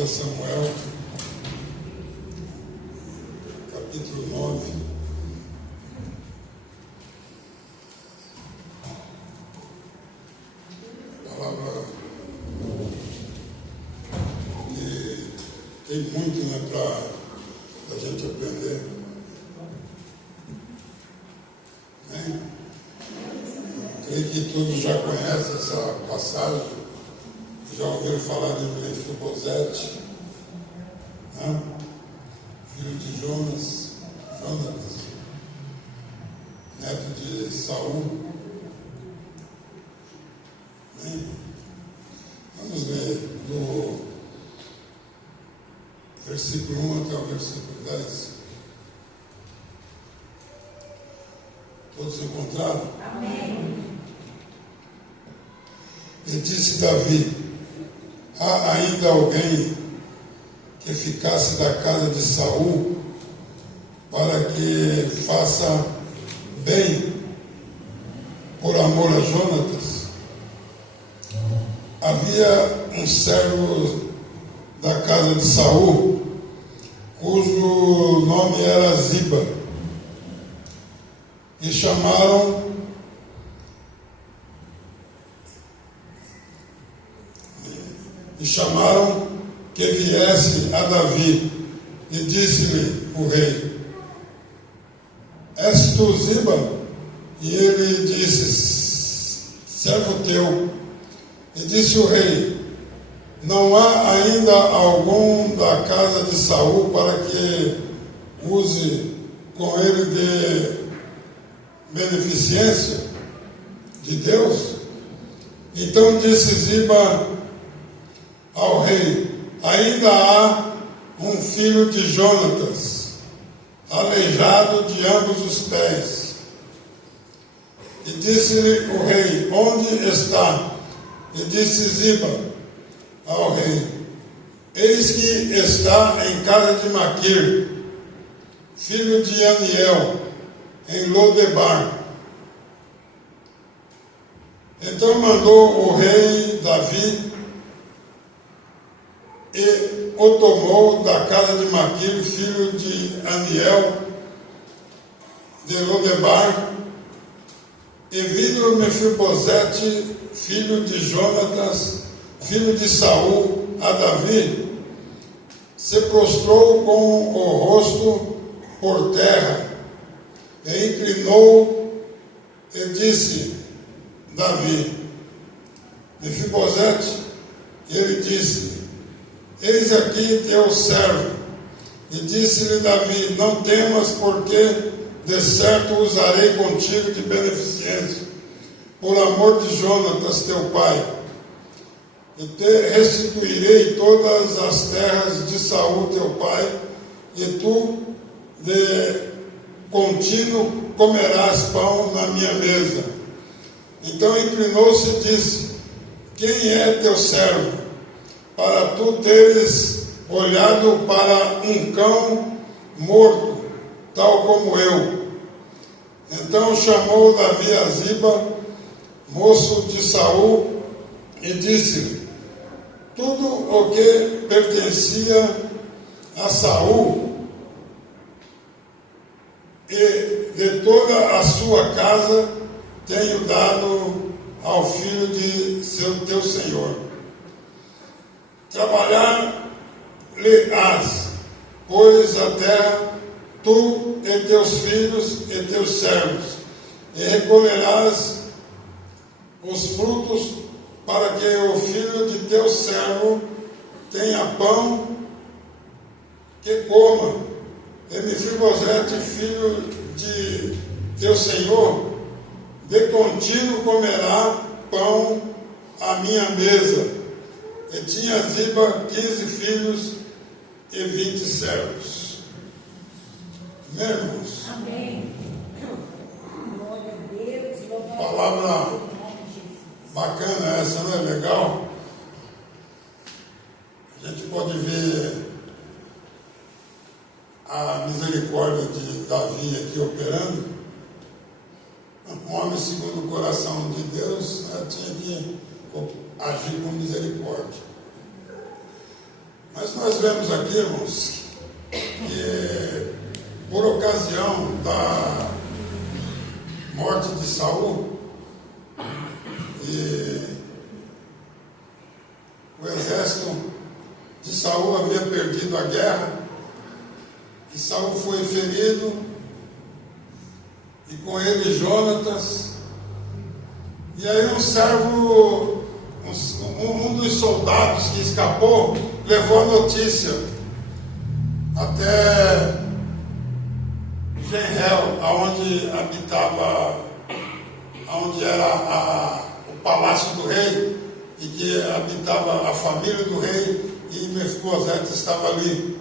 2 Samuel, capítulo 9. Palavra que tem muito, para a gente aprender. Creio que todos já conhecem essa passagem, já ouviram falar de Mefibosete, né? Filho de Jonatas, neto de Saul. Vamos ler do versículo 1 até o versículo 10. Todos encontraram? Amém. E disse Davi: há ainda alguém que ficasse da casa de Saul para que faça bem por amor a Jonatas? Havia um servo da casa de Saul, cujo nome era Ziba, e chamaram que viesse a Davi, e disse-lhe o rei: és tu Ziba? E ele disse: servo teu. E disse o rei: não há ainda algum da casa de Saul para que use com ele de beneficência de Deus? Então disse Ziba ao rei: ainda há um filho de Jonatas, aleijado de ambos os pés. E disse-lhe o rei: onde está? E disse Ziba ao rei: eis que está em casa de Maquir, filho de Amiel, em Lodebar. Então mandou o rei Davi e o tomou da casa de Maquir, filho de Amiel, de Lodebar, e vindo Mefibosete, filho de Jonatas, filho de Saul, a Davi, se prostrou com o rosto por terra, e inclinou, e disse Davi: Mefibosete. E ele disse: eis aqui teu servo. E disse-lhe Davi: não temas, porque de certo usarei contigo de beneficência, por amor de Jonatas teu pai, e te restituirei todas as terras de Saul teu pai, e tu de contínuo comerás pão na minha mesa. Então inclinou-se e disse: quem é teu servo, para tu teres olhado para um cão morto, tal como eu? Então chamou Davi a Ziba, moço de Saul, e disse-lhe tudo o que pertencia a Saul, e de toda a sua casa tenho dado ao filho de teu senhor. Trabalhar-lhe-ás, pois, a terra, tu e teus filhos e teus servos, e recolherás os frutos, para que o filho de teu servo tenha pão que coma. E Mefibosete, filho de teu senhor, de contínuo comerá pão à minha mesa. E tinha Ziba 15 filhos e 20 servos. Amém, irmãos? Amém. Glória a Deus. Palavra bacana essa, não é legal? A gente pode ver a misericórdia de Davi aqui operando. Um homem segundo o coração de Deus, né, tinha que agir com misericórdia. Mas nós vemos aqui, irmãos, que por ocasião da morte de Saul, e o exército de Saul havia perdido a guerra, e Saul foi ferido, e com ele Jonatas, e aí um servo, um dos soldados que escapou, levou a notícia até Jezreel, aonde habitava, aonde era o palácio do rei, e que habitava a família do rei, e Mefibosete estava ali.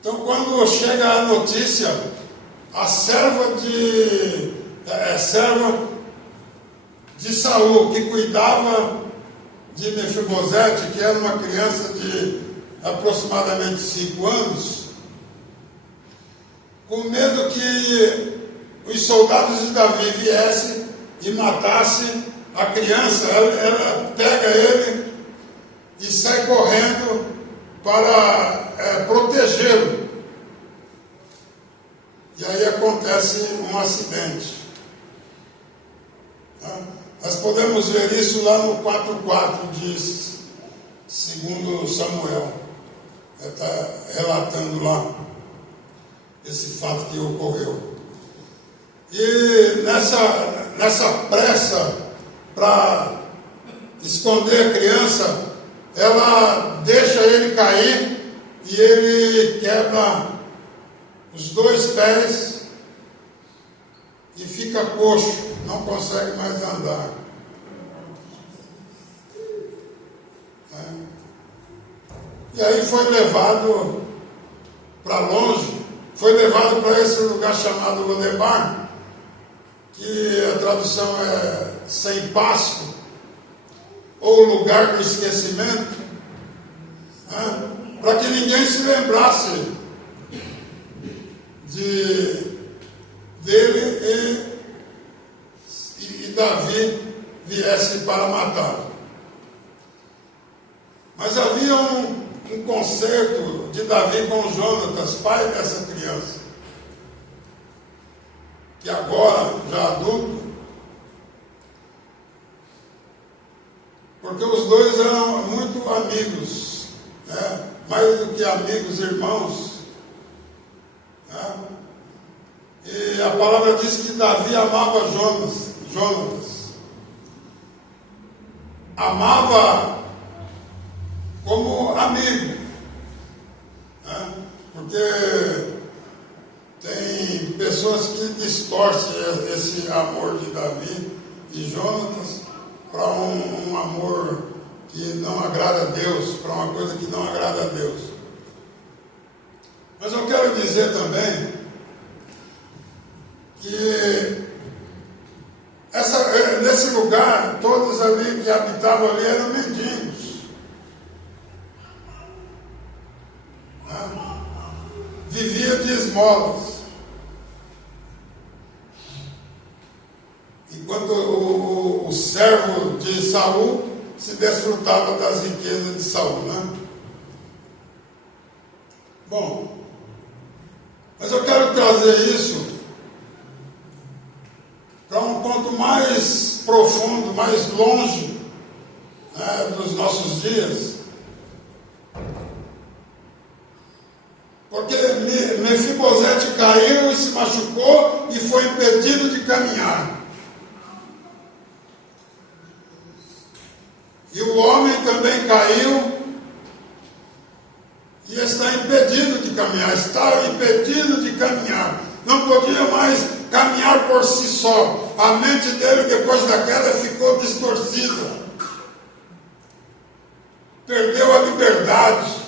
Então, quando chega a notícia, a serva de Saul, que cuidava de Mefibosete, que era uma criança de aproximadamente 5 anos, com medo que os soldados de Davi viessem e matassem a criança, ela pega ele e sai correndo para protegê-lo. E aí acontece um acidente. Nós podemos ver isso lá no 4:4 de 2 Samuel. Está relatando lá esse fato que ocorreu. E nessa pressa para esconder a criança, ela deixa ele cair e ele quebra os 2 pés e fica coxo, não consegue mais andar. E aí foi levado para longe, foi levado para esse lugar chamado Lodebar, que a tradução é sem pasto, ou lugar do esquecimento, para que ninguém se lembrasse dele e Davi viesse para matá-lo. Mas havia um concerto de Davi com Jonatas, pai dessa criança, que agora, já adulto, porque os dois eram muito amigos, né? Mais do que amigos, irmãos, né? E a palavra diz que Davi amava Jonatas, amava como amigo, né? Porque tem pessoas que distorcem esse amor de Davi e Jonatas para um amor que não agrada a Deus, para uma coisa que não agrada a Deus. Mas eu quero dizer também que nesse lugar, todos ali que habitavam ali eram mendigos. Vivia de esmolas. Enquanto o servo de Saul se desfrutava das riquezas de Saul, né? Bom, mas eu quero trazer isso para um ponto mais profundo, mais longe, né, dos nossos dias. Porque Mefibosete caiu e se machucou e foi impedido de caminhar. E o homem também caiu e está impedido de caminhar, estava impedido de caminhar, não podia mais caminhar por si só. A mente dele, depois da queda, ficou distorcida, perdeu a liberdade.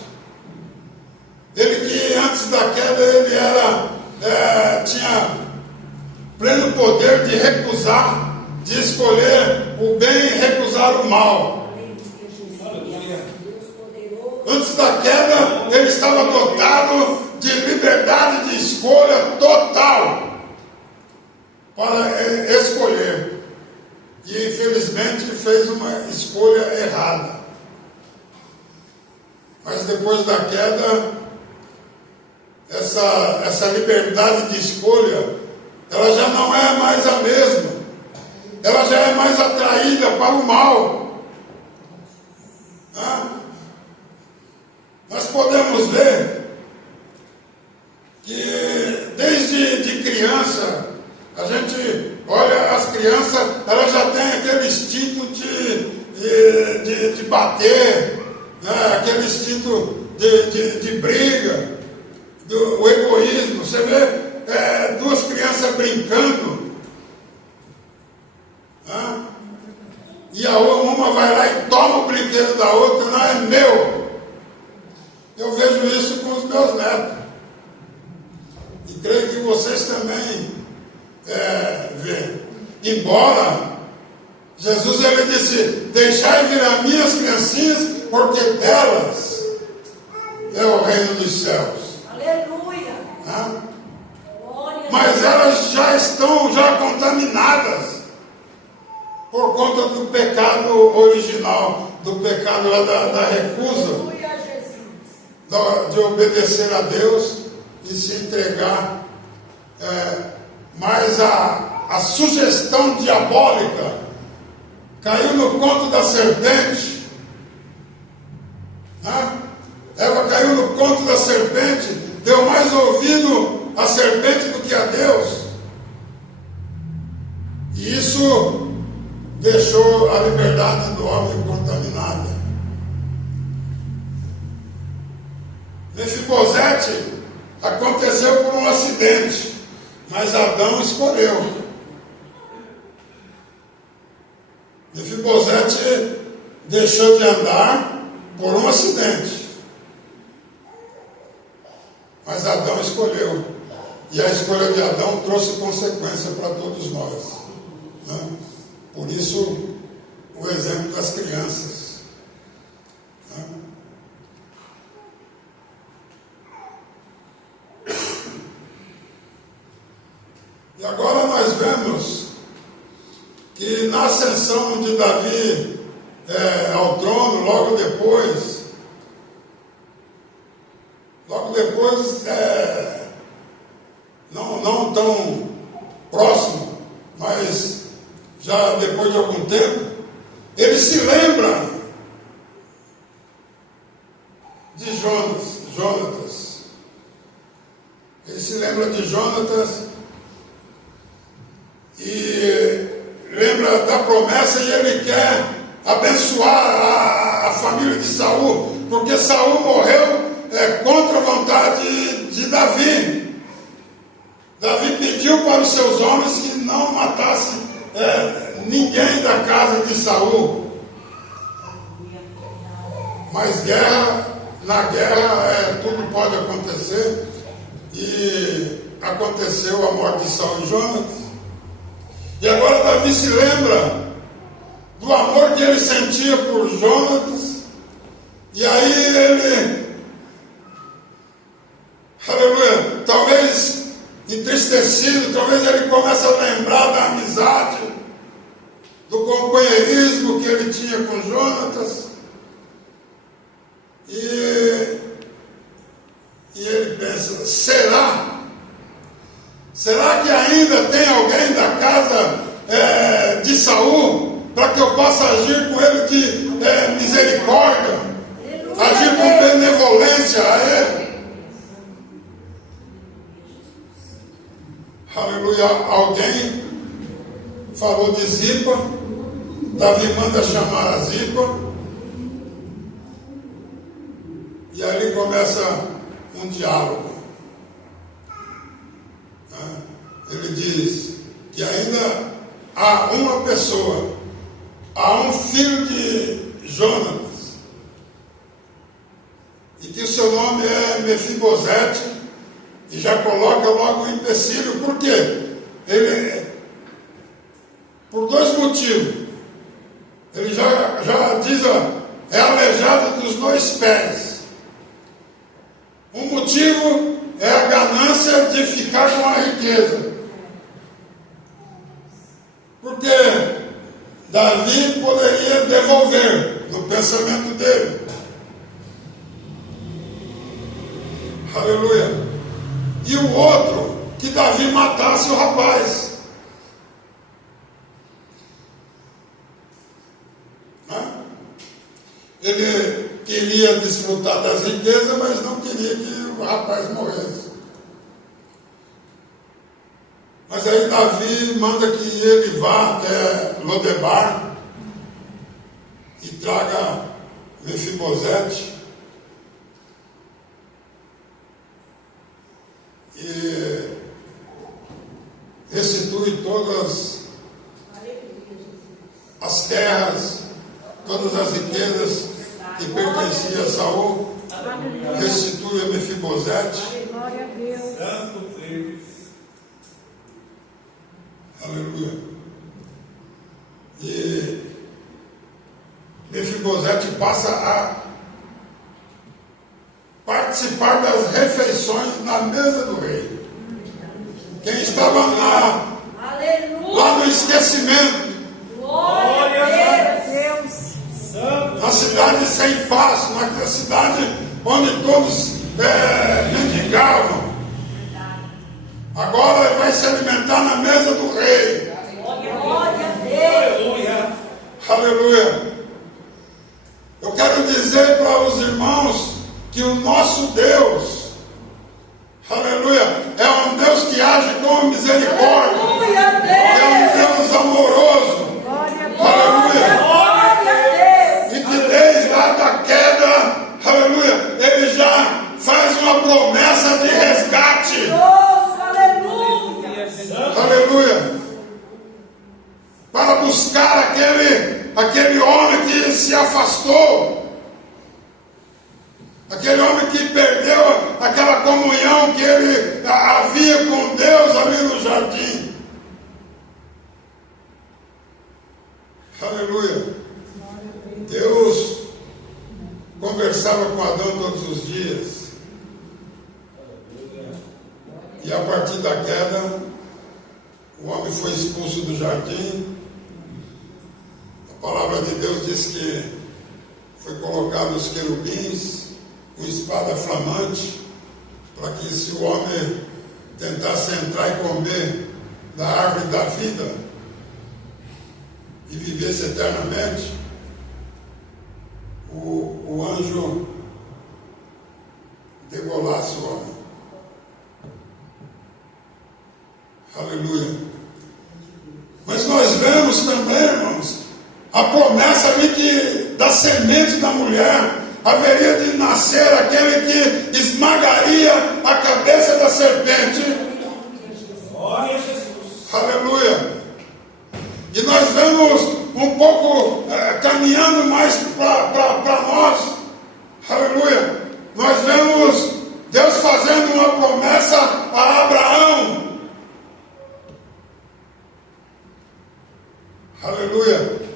Ele que antes da queda ele tinha pleno poder de recusar, de escolher o bem e recusar o mal. Antes da queda, ele estava dotado de liberdade de escolha total para escolher. E infelizmente fez uma escolha errada. Mas depois da queda, essa liberdade de escolha, ela já não é mais a mesma. Ela já é mais atraída para o mal. Nós podemos ver que desde de criança, a gente olha as crianças, elas já têm aquele instinto de bater, né? Aquele instinto de briga, o egoísmo. Você vê duas crianças brincando, né? E uma vai lá e toma o brinquedo da outra, não é meu. Eu vejo isso com os meus netos. E creio que vocês também veem. Embora Jesus ele disse: deixai vir a minhas criancinhas, porque delas é o reino dos céus. Aleluia! Mas elas já estão contaminadas por conta do pecado original, do pecado lá da recusa de obedecer a Deus e se entregar. Mas a sugestão diabólica caiu no conto da serpente. Eva caiu no conto da serpente, deu mais ouvido à serpente do que a Deus. E isso deixou a liberdade do homem contaminada. Mefibosete aconteceu por um acidente, mas Adão escolheu. Mefibosete deixou de andar por um acidente, mas Adão escolheu. E a escolha de Adão trouxe consequência para todos nós, né? Por isso, o exemplo das crianças, né? E agora nós vemos que na ascensão de Davi ao trono, logo depois, não tão próximo, mas já depois de algum tempo, ele se lembra de Jonatas. Ele se lembra de Jonatas e lembra da promessa, e ele quer abençoar a família de Saul, porque Saul morreu contra a vontade de Davi. Davi pediu para os seus homens que não matassem ninguém da casa de Saul. Mas na guerra tudo pode acontecer, e aconteceu a morte de Saul e Jonatas. E agora Davi se lembra do amor que ele sentia por Jonatas, e aí ele, aleluia, talvez entristecido, talvez ele comece a lembrar da amizade, do companheirismo que ele tinha com Jonatas, e ele pensa: será que ainda tem alguém da casa de Saul para que eu possa agir com ele de misericórdia, agir com benevolência a ele? Aleluia. Alguém falou de Zipa. Davi manda chamar a Zipa, e ali começa um diálogo. Ele diz que ainda há uma pessoa, há um filho de Jonatas, e que o seu nome é Mefibosete, e já coloca logo um empecilho. Por quê? Por dois motivos. Ele já diz: é aleijado dos 2 pés. Um motivo é a ganância de ficar com a riqueza, porque Davi poderia devolver, no pensamento dele. Aleluia. E o outro, que Davi matasse o rapaz. Ele queria desfrutar das riquezas, mas não queria que o rapaz morresse. Mas aí Davi manda que ele vá até Lodebar e traga Mefibosete e restitui todas as terras, todas as riquezas que pertencia a Saul, restitui a Mefibosete. Glória a Deus. Santo Deus. Aleluia. E Mefibosete passa a participar das refeições na mesa do rei. Quem estava lá no esquecimento, Glória a Deus. na cidade sem paz, na cidade onde todos mendigavam. Agora ele vai se alimentar na mesa do rei. Glória a Deus. Aleluia. Aleluia. Eu quero dizer para os irmãos que o nosso Deus, aleluia, é um Deus que age com misericórdia. Glória a Deus. É um Deus amoroso. Aleluia. Glória a Deus. E que desde lá da queda, aleluia, ele já faz uma promessa de resgate. Nossa, aleluia. Aleluia. Para buscar aquele homem que se afastou. Aquele homem que perdeu aquela comunhão que ele havia com Deus ali no jardim. Aleluia. Deus conversava com Adão todos os dias. E a partir da queda, o homem foi expulso do jardim. A palavra de Deus diz que foi colocado os querubins com espada flamante, para que se o homem tentasse entrar e comer da árvore da vida e vivesse eternamente, o anjo degolasse o homem. Aleluia. Mas nós vemos também, irmãos, a promessa ali que da semente da mulher haveria de nascer aquele que esmagaria a cabeça da serpente. Glória a Jesus. Aleluia. E nós vemos um pouco caminhando mais para nós. Aleluia. Nós vemos Deus fazendo uma promessa a Abraão. Aleluia.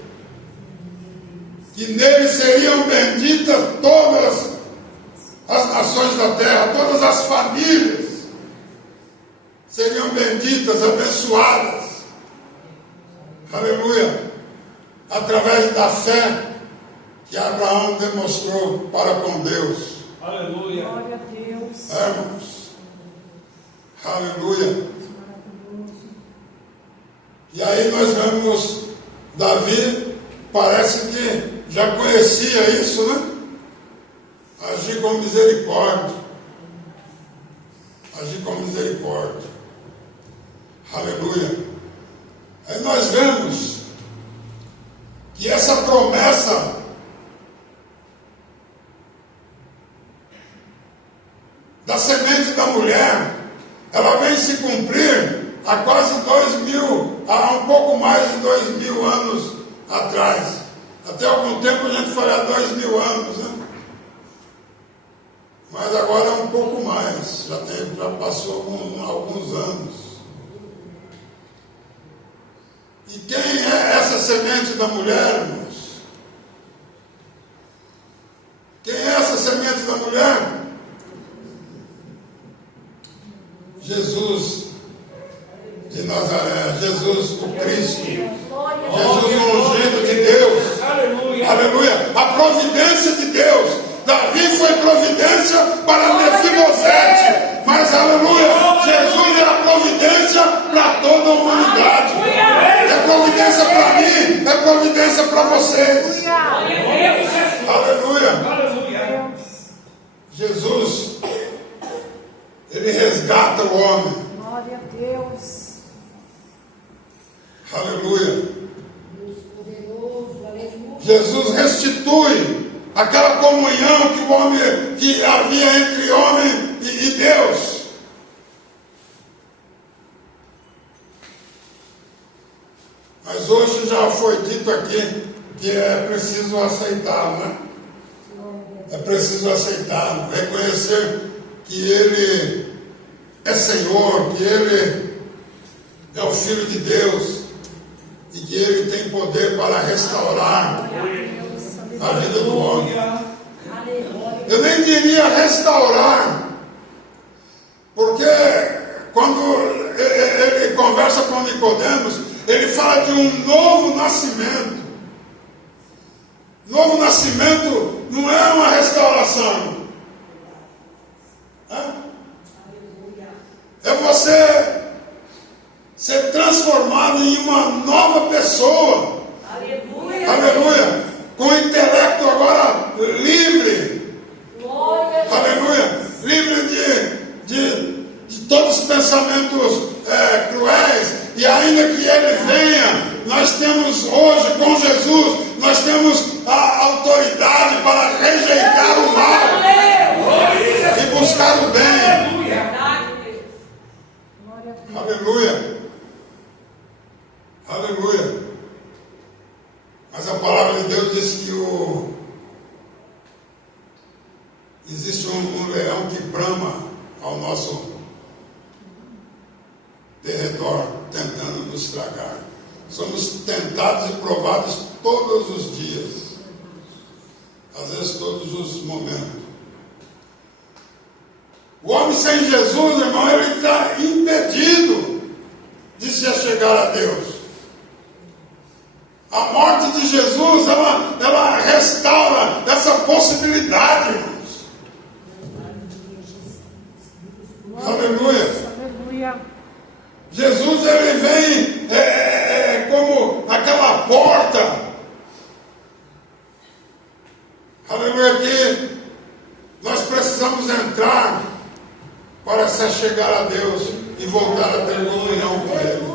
Que nele seriam benditas todas as nações da terra, todas as famílias seriam benditas, abençoadas. Aleluia. Através da fé que Abraão demonstrou para com Deus. Aleluia. Glória a Deus. Irmãos. Aleluia. E aí nós vemos Davi, parece que já conhecia isso, né? Agir com misericórdia. Agir com misericórdia. Aleluia. Aí nós vemos que essa promessa da semente da mulher, ela vem se cumprir há quase 2.000, há um pouco mais de 2.000 anos atrás. Até algum tempo a gente fala 2.000 anos, né? Mas agora é um pouco mais, já passou alguns anos. E quem é essa semente da mulher, irmãos? Quem é essa semente da mulher? Jesus de Nazaré, Jesus o Cristo, Jesus o ungido de Deus. Aleluia. Aleluia. A providência de Deus Davi foi providência para Mefibosete, mas aleluia, Jesus é a providência para toda a humanidade. É providência para mim, é providência para vocês. Aleluia. Aleluia. Jesus, ele resgata o homem. Glória a Deus. Aleluia. Jesus restitui aquela comunhão que o homem, que havia entre homem e Deus. Mas hoje já foi dito aqui que é preciso aceitá-lo, né? É preciso aceitá-lo, reconhecer que Ele é Senhor, que Ele é o Filho de Deus e que Ele tem poder para restaurar a vida do homem. Eu nem diria restaurar, porque quando ele conversa com Nicodemos, ele fala de um novo nascimento. Novo nascimento não é uma restauração. É você ser transformado em uma nova pessoa. Aleluia. Aleluia. Com o intelecto agora livre. Glória a Deus. Aleluia. Livre de todos os pensamentos cruéis. E ainda que ele venha, nós temos hoje com Jesus, nós temos a autoridade para rejeitar o mal e buscar o bem. Aleluia. Aleluia. Mas a palavra de Deus diz que existe um leão que brama ao nosso derredor, tentando nos tragar. Somos tentados e provados todos os dias, às vezes todos os momentos. O homem sem Jesus, irmão, ele está impedido de se achegar a Deus. A morte de Jesus, ela restaura essa possibilidade, irmãos. Aleluia. Aleluia. Jesus, ele vem como aquela porta. Aleluia, que nós precisamos entrar para se chegar a Deus e voltar a ter comunhão com Ele.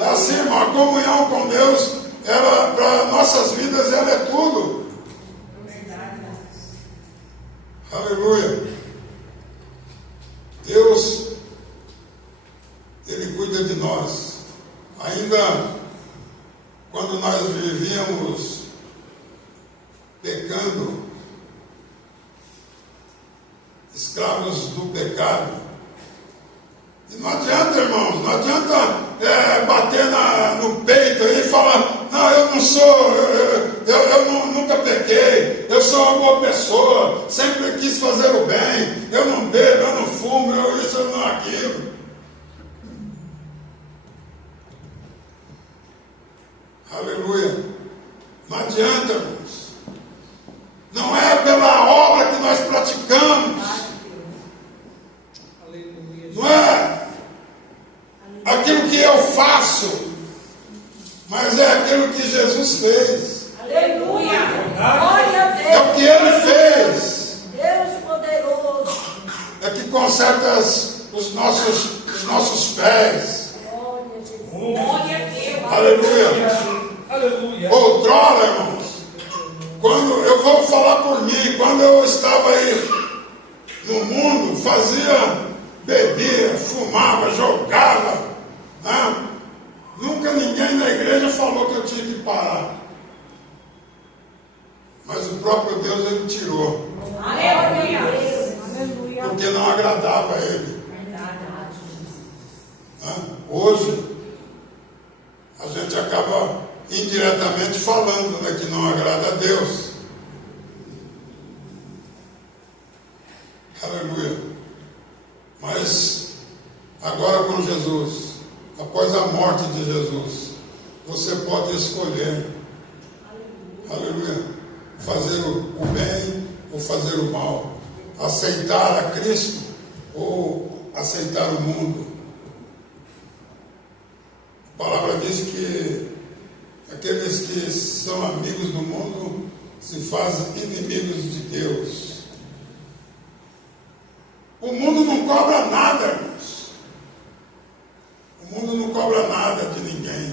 É assim, irmão, a comunhão com Deus, ela, para nossas vidas, ela é tudo. Aleluia. Deus, Ele cuida de nós. Ainda quando nós vivíamos pecando, escravos do pecado. E não adianta, irmãos, não adianta bater no peito e falar, não, eu não sou, eu nunca pequei, eu sou uma boa pessoa, sempre quis fazer o bem, eu não bebo, eu não fumo, eu isso, eu não aquilo. Aleluia. Não adianta, irmãos. Não é pela obra que nós praticamos. Não é aquilo que eu faço, mas é aquilo que Jesus fez. Aleluia. Glória a Deus. É o que Ele fez. Deus poderoso. É que conserta os nossos pés. Glória a Jesus. Glória a Deus. Aleluia. Aleluia. Outrora, irmãos, quando eu vou falar por mim, quando eu estava aí no mundo, bebia, fumava, jogava, né? Nunca ninguém na igreja falou que eu tinha que parar. Mas o próprio Deus, Ele tirou. Aleluia. Aleluia. Porque não agradava a Ele. Né? Hoje, a gente acaba indiretamente falando, né, que não agrada a Deus. Aleluia. Mas agora com Jesus, após a morte de Jesus, você pode escolher. Aleluia. fazer o bem ou fazer o mal, aceitar a Cristo ou aceitar o mundo. A palavra diz que aqueles que são amigos do mundo se fazem inimigos de Deus. O mundo não cobra nada, irmãos. O mundo não cobra nada de ninguém.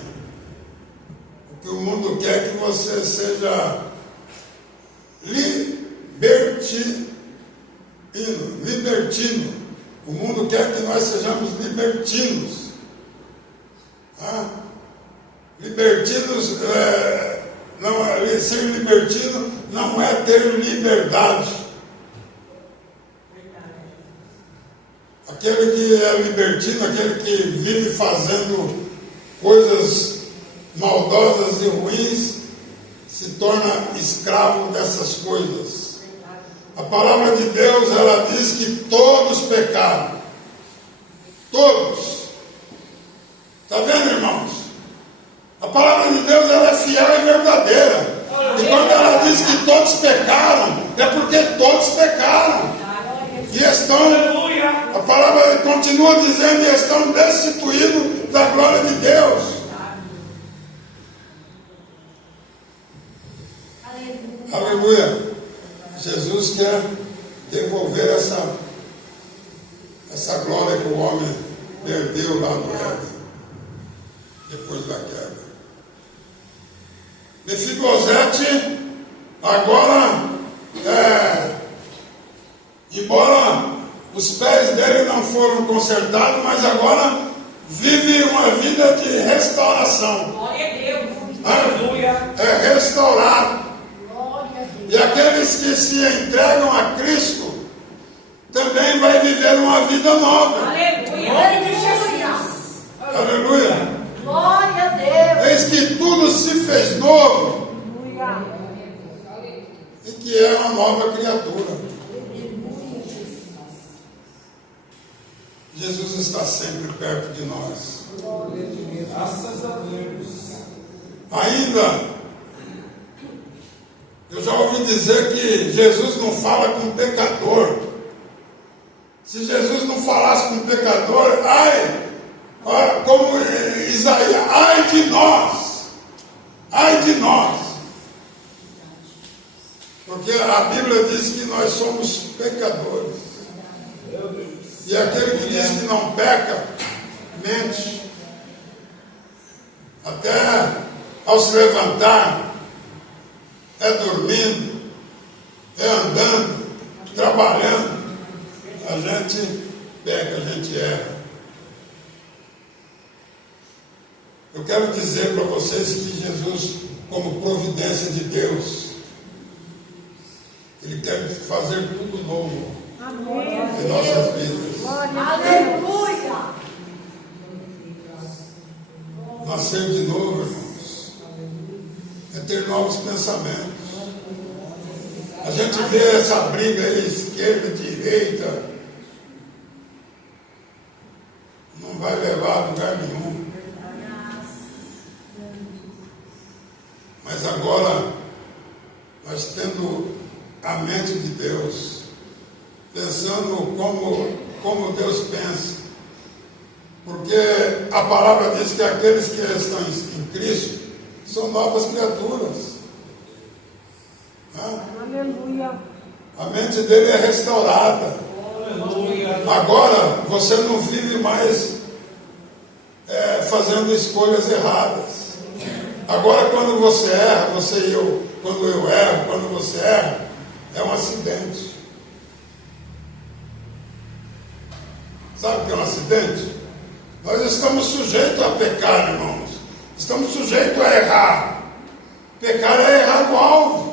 O que o mundo quer é que você seja libertino. O mundo quer que nós sejamos libertinos. Libertinos, ser libertino não é ter liberdade. Aquele que é libertino, aquele que vive fazendo coisas maldosas e ruins, se torna escravo dessas coisas. A palavra de Deus, ela diz que todos pecaram. Todos. Está vendo, irmãos? A palavra de Deus, ela é fiel e verdadeira. E quando ela diz que todos pecaram, é porque todos pecaram. E estão, a palavra continua dizendo, e estão destituídos da glória de Deus. Aleluia. Jesus quer devolver essa glória que o homem perdeu lá no Éden, depois da queda. Mefibosete, agora, embora os pés dele não foram consertados, mas agora vive uma vida de restauração. Glória a Deus. Aleluia. É restaurado. Glória a Deus. E aqueles que se entregam a Cristo também vai viver uma vida nova. Aleluia. Aleluia. Glória a Deus. Eis que tudo se fez novo Aleluia. e que é uma nova criatura. Jesus está sempre perto de nós. Graças a Deus. Ainda, eu já ouvi dizer que Jesus não fala com pecador. Se Jesus não falasse com pecador, como Isaías, ai de nós, ai de nós. Porque a Bíblia diz que nós somos pecadores. E aquele que diz que não peca, mente. Até ao se levantar, é dormindo, é andando, trabalhando, a gente peca, a gente erra. Eu quero dizer para vocês que Jesus, como providência de Deus, Ele quer fazer tudo novo em nossas vidas. Aleluia. Nascer de novo, irmãos, é ter novos pensamentos. A gente vê essa briga aí, esquerda, direita, não vai levar a lugar nenhum. Mas agora, nós tendo a mente de Deus, pensando como Deus pensa, porque a palavra diz que aqueles que estão em Cristo são novas criaturas. Aleluia. A mente dele é restaurada. Aleluia. Agora você não vive mais fazendo escolhas erradas. Agora quando você erra, quando eu erro, quando você erra, é um acidente. Sabe o que é um acidente? Nós estamos sujeitos a pecar, irmãos. Estamos sujeitos a errar. Pecar é errar o alvo.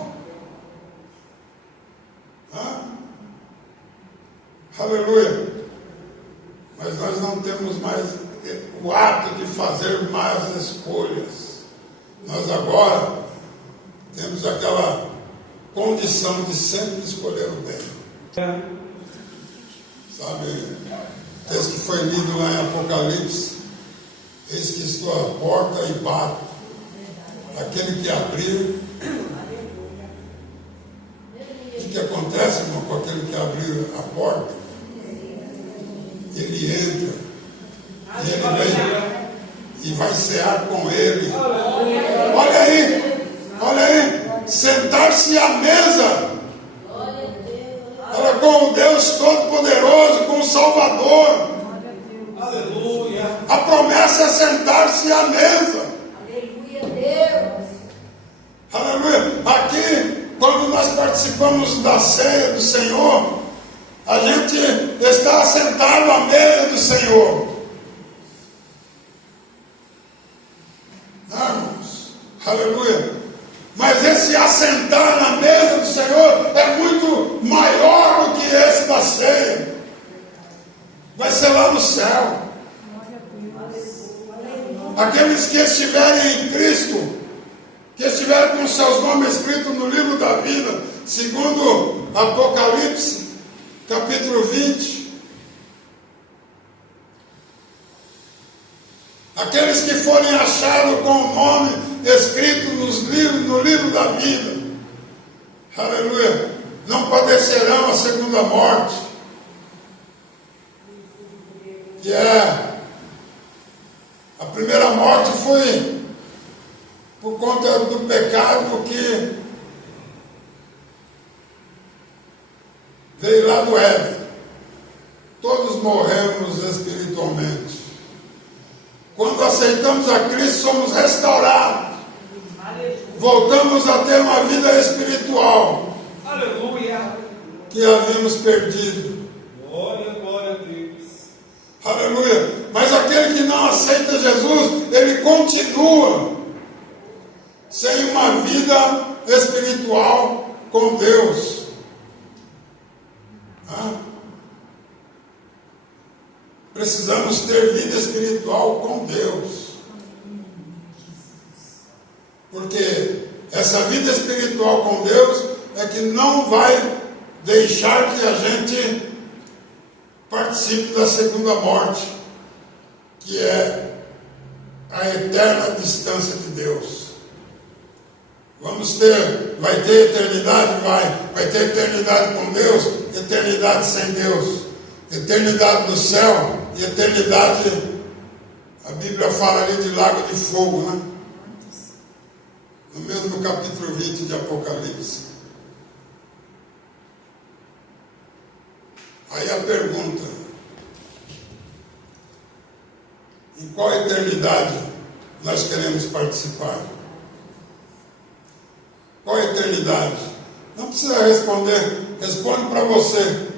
Aleluia. Mas nós não temos mais o ato de fazer más escolhas. Nós agora temos aquela condição de sempre escolher o bem. Sabe, o texto que foi lido lá em Apocalipse: eis que estou à porta e bato. Aquele que abrir, ele entra e ele vem e vai cear com ele. Olha aí, sentar-se à mesa. Olha, com o Deus Todo-Poderoso, com o Salvador. Aleluia. A promessa é sentar-se à mesa. Aleluia, Deus. Aleluia. Aqui, quando nós participamos da ceia do Senhor, a gente está sentado à mesa do Senhor. Vamos. Aleluia. Mas esse assentar na mesa do Senhor é muito maior do que esse da ceia. Vai ser lá no céu. Aqueles que estiverem em Cristo, que estiverem com seus nomes escritos no livro da vida, segundo Apocalipse, capítulo 20. Aqueles que forem achados com o nome escrito no livro da vida, aleluia, não padecerão a segunda morte, que é a primeira morte foi por conta do pecado que veio lá do Éden. Todos morremos espiritualmente. Quando aceitamos a Cristo, somos restaurados. Voltamos a ter uma vida espiritual. Aleluia. Que havíamos perdido. Glória, glória a Deus. Aleluia. Mas aquele que não aceita Jesus, ele continua sem uma vida espiritual com Deus. Precisamos ter vida espiritual com Deus. Porque essa vida espiritual com Deus é que não vai deixar que a gente participe da segunda morte, que é a eterna distância de Deus. Vai ter eternidade? Vai ter eternidade com Deus, eternidade sem Deus, eternidade no céu e eternidade, a Bíblia fala ali de lago de fogo, né? No mesmo capítulo 20 de Apocalipse. Aí a pergunta: em qual eternidade nós queremos participar? Qual eternidade? Não precisa responder, responde para você.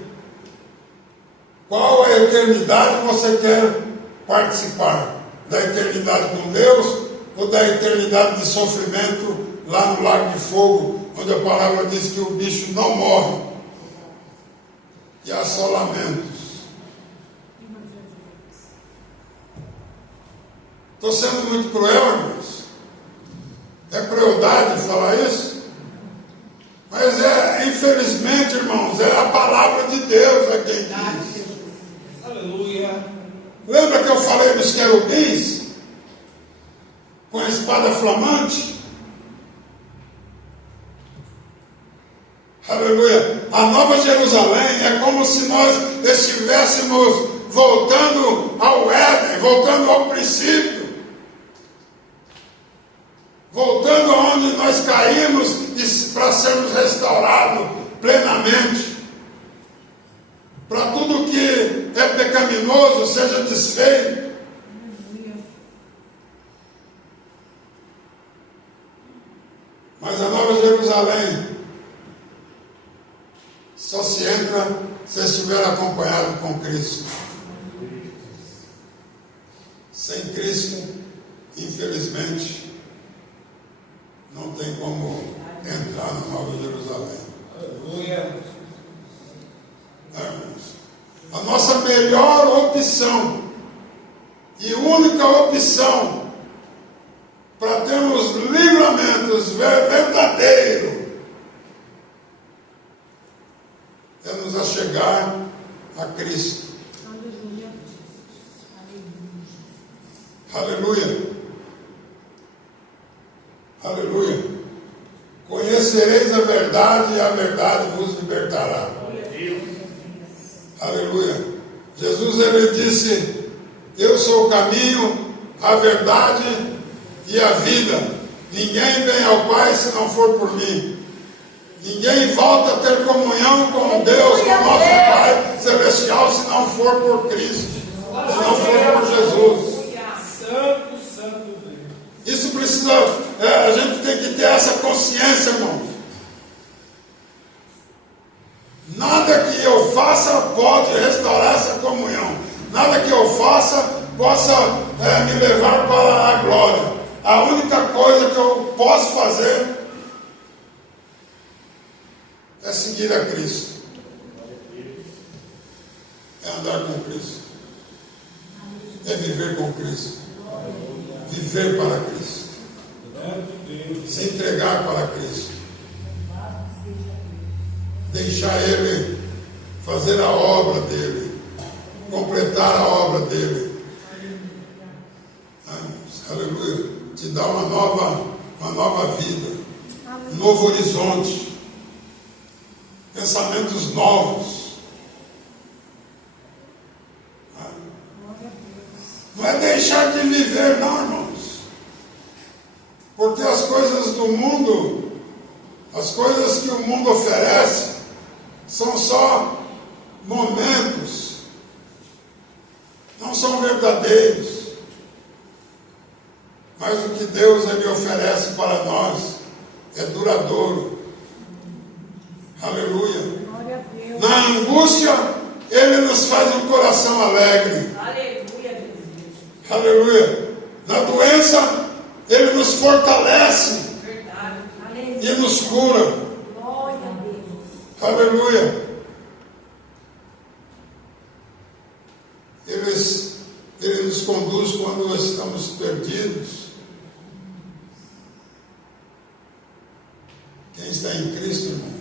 Qual a eternidade você quer participar? Da eternidade com Deus ou da eternidade de sofrimento lá no lago de fogo, onde a palavra diz que o bicho não morre e há só lamentos? Estou sendo muito cruel, irmãos? É crueldade falar isso? Mas infelizmente, irmãos, é a palavra de Deus a quem diz. Aleluia. Lembra que eu falei dos querubins com a espada flamante? Aleluia. A Nova Jerusalém é como se nós estivéssemos voltando ao Éden, voltando ao princípio, voltando aonde nós caímos para sermos restaurados plenamente, para tudo que é pecaminoso seja desfeito. Mas a Nova Jerusalém só se entra se estiver acompanhado com Cristo. Sem Cristo, infelizmente, não tem como entrar na Nova Jerusalém. Aleluia. A nossa melhor opção e única opção para termos livramentos verdadeiros é nos achegar a Cristo. Aleluia. Aleluia. Conhecereis a verdade e a verdade vos libertará. Aleluia. Jesus, ele disse: eu sou o caminho, a verdade e a vida. Ninguém vem ao Pai se não for por mim. Ninguém volta a ter comunhão com Deus, com nosso Pai Celestial, se não for por Cristo, se não for por Jesus. Santo, santo Deus. Isso precisa, a gente tem que ter essa consciência, irmão. Nada que eu faça pode restaurar essa comunhão. Nada que eu faça possa me levar para a glória. A única coisa que eu posso fazer é seguir a Cristo. É andar com Cristo. É viver com Cristo. Viver para Cristo. Se entregar para Cristo. Deixar Ele fazer a obra dEle. Completar a obra dEle. Aleluia. Te dá uma nova vida. Um novo horizonte. Pensamentos novos. Não é deixar de viver, não, irmãos. Porque as coisas do mundo, as coisas que o mundo oferece, são só momentos. Não são verdadeiros. Mas o que Deus ele oferece para nós é duradouro. Aleluia. Na angústia, Ele nos faz um coração alegre. Aleluia, Jesus. Aleluia. Na doença, Ele nos fortalece. Verdade. E nos cura. Glória a Deus. Aleluia. Ele nos conduz quando estamos perdidos. Quem está em Cristo, irmãos?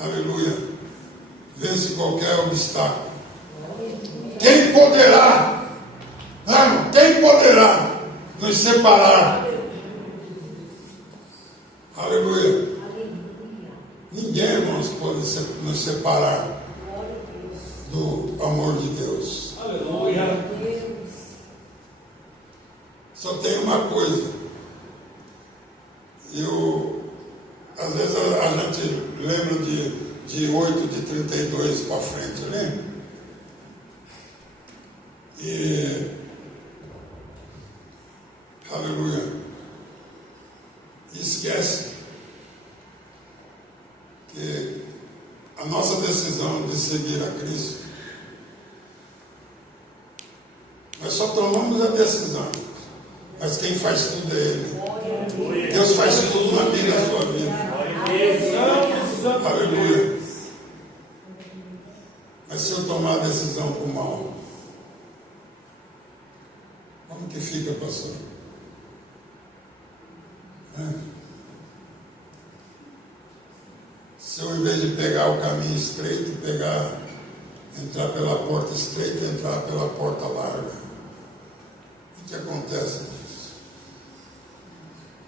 Aleluia. Vence qualquer obstáculo. Quem poderá? Não, quem poderá nos separar? Aleluia. Ninguém, irmãos, pode nos separar do amor de Deus. Aleluia. Só tem uma coisa. Às vezes a gente lembra de 8 de 32 para frente, lembra? E aleluia. Esquece que a nossa decisão de seguir a Cristo, nós só tomamos a decisão, mas quem faz tudo é Ele. Deus faz tudo na minha e na sua vida. Aleluia. Mas se eu tomar a decisão com o mal, como que fica, pastor? Se eu, em vez de pegar o caminho estreito, entrar pela porta estreita, entrar pela porta larga, o que acontece disso?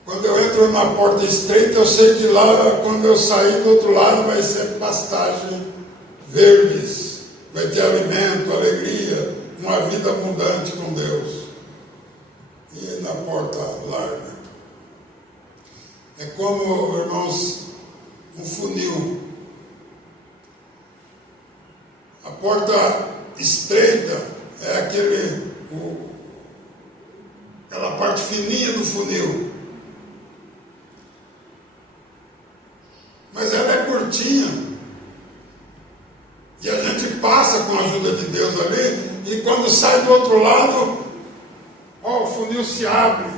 Quando eu entro na porta estreita, eu sei que lá, quando eu sair do outro lado, vai ser pastagem verdes, vai ter alimento, alegria, uma vida abundante com Deus. E na porta larga, é como, irmãos, um funil. A porta estreita é aquela parte fininha do funil. Mas ela é curtinha. E a gente passa com a ajuda de Deus ali, e quando sai do outro lado, o funil se abre.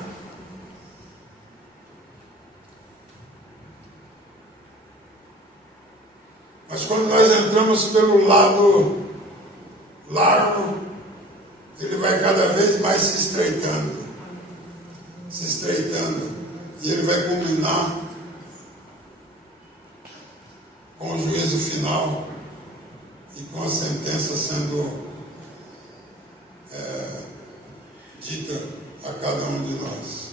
Mas quando nós entramos pelo lado largo, ele vai cada vez mais se estreitando. E ele vai culminar com o juízo final e com a sentença sendo dita a cada um de nós.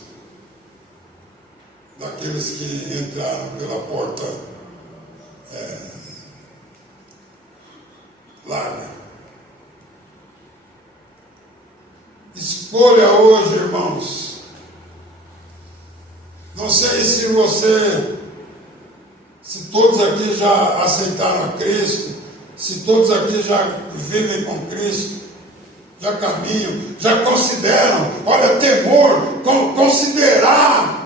Daqueles que entraram pela porta larga. Escolha hoje, irmãos. Não sei se todos aqui já aceitaram a Cristo, se todos aqui já vivem com Cristo, já caminham, já consideram. Olha, temor, considerar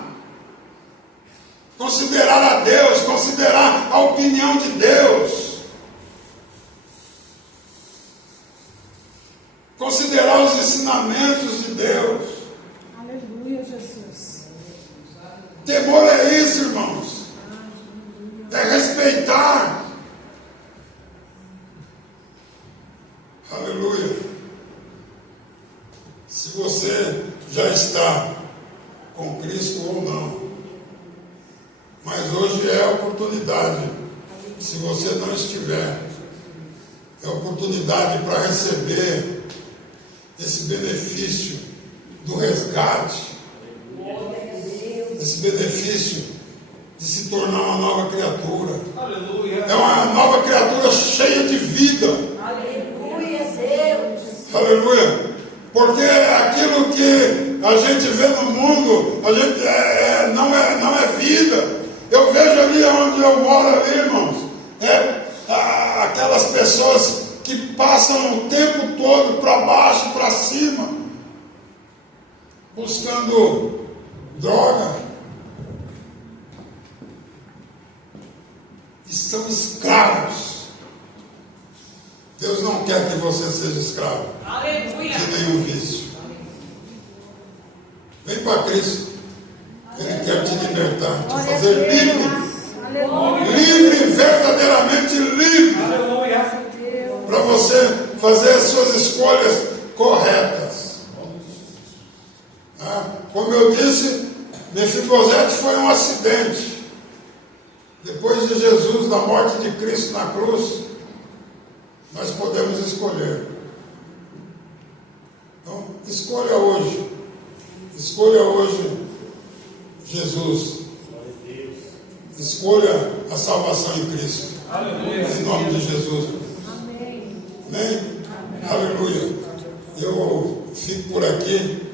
a Deus, considerar a opinião de Deus, considerar os ensinamentos de Deus. Aleluia, Jesus. Temor é isso, irmãos. É respeitar. Aleluia. Se você já está com Cristo ou não, mas hoje é a oportunidade. Se você não estiver, é a oportunidade para receber esse benefício do resgate, esse benefício de se tornar uma nova criatura. Aleluia. É uma nova criatura cheia de vida. Aleluia, Deus. Aleluia. Porque aquilo que a gente vê no mundo, a gente não é vida. Eu vejo ali onde eu moro ali, irmãos, aquelas pessoas que passam o tempo todo para baixo, para cima, buscando droga, e são escravos. Deus não quer que você seja escravo de nenhum vício. Vem para Cristo. Ele quer te libertar, te fazer livre. Livre, verdadeiramente livre. Aleluia. Para você fazer as suas escolhas corretas. Como eu disse, Mefibosete foi um acidente. Depois de Jesus, da morte de Cristo na cruz, nós podemos escolher. Então, escolha hoje. Escolha hoje Jesus. Escolha a salvação em Cristo. Aleluia. Em nome de Jesus. Amém. Amém? Aleluia. Eu fico por aqui.